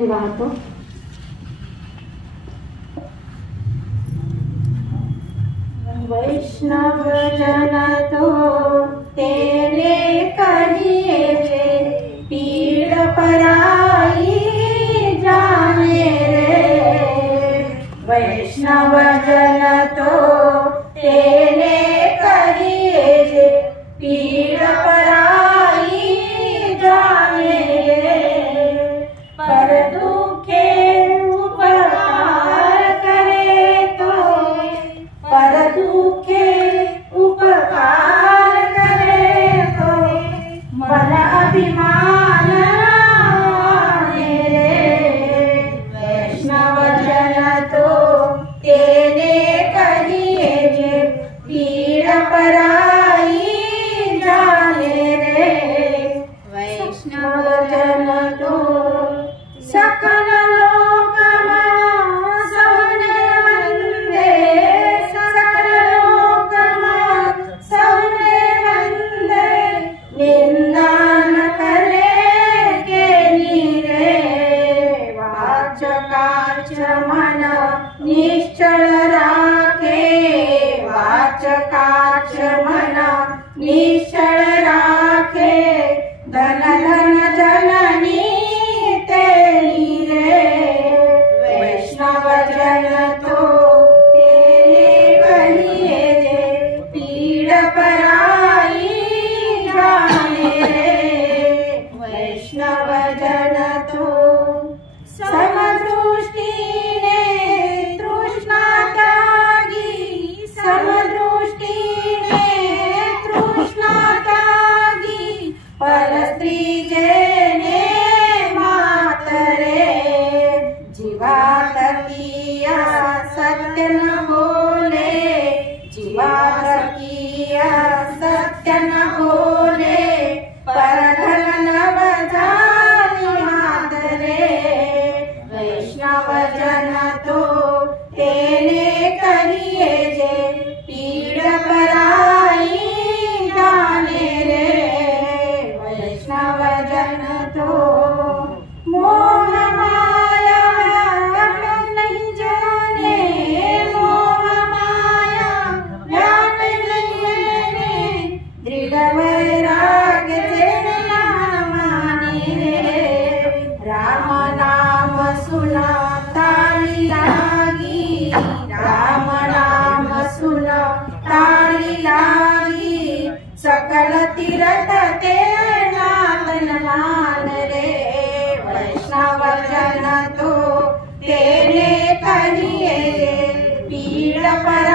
वाहतो। वैष्णव जन तो तेने कहिए जे, पीड़ पराई जाने रे। वैष्णव जन तो तेने कहिए जे, पीड़ पराई जाने रे। पर दुखे उपकार करे तो, पर दुखे उपकार करे तो, मन अभिमान आने रे। वैष्णव जन तो तेने कहिए जे, पीड़ पराई जाने रे। वैष्णव जन तो सकल लोकमा सौने वंदे, सकल लोकमा सौने वंदे। निंदा न करे के नीरे, वाच काच मन निश्चल राखे। वाच काच मन निश्चल राखे, धन धन जननी तेरी रे। वैष्णव जन तो तेने कहिए जे, पीड़ पराई जाने रे। वैष्णव जन तो समदृष्टि ने तृष्णा त्यागी, समदृष्टि ने तृष्णा त्यागी। पर स्त्री जेने मातरे, जीवात किया सत्य न बोले। जीवात किया सत्य न बोले, पर धन न बजानी हाथ रे। वैष्णव जन तो तेने कहिए जे, पीड़ पराई जाने रे। वैष्णव जन तो मोह माया व्याप नहीं जाने, मोह माया व्याप नहीं जाने। दृढ़ वैराग्य तेने न माने रे। राम नाम सुना ताली लागी, राम नाम सुना ताली लागी। सकल तीर्थ ते नाथन मान रे। वैष्णव जन तो तेने कहिए जे, पीड़ पर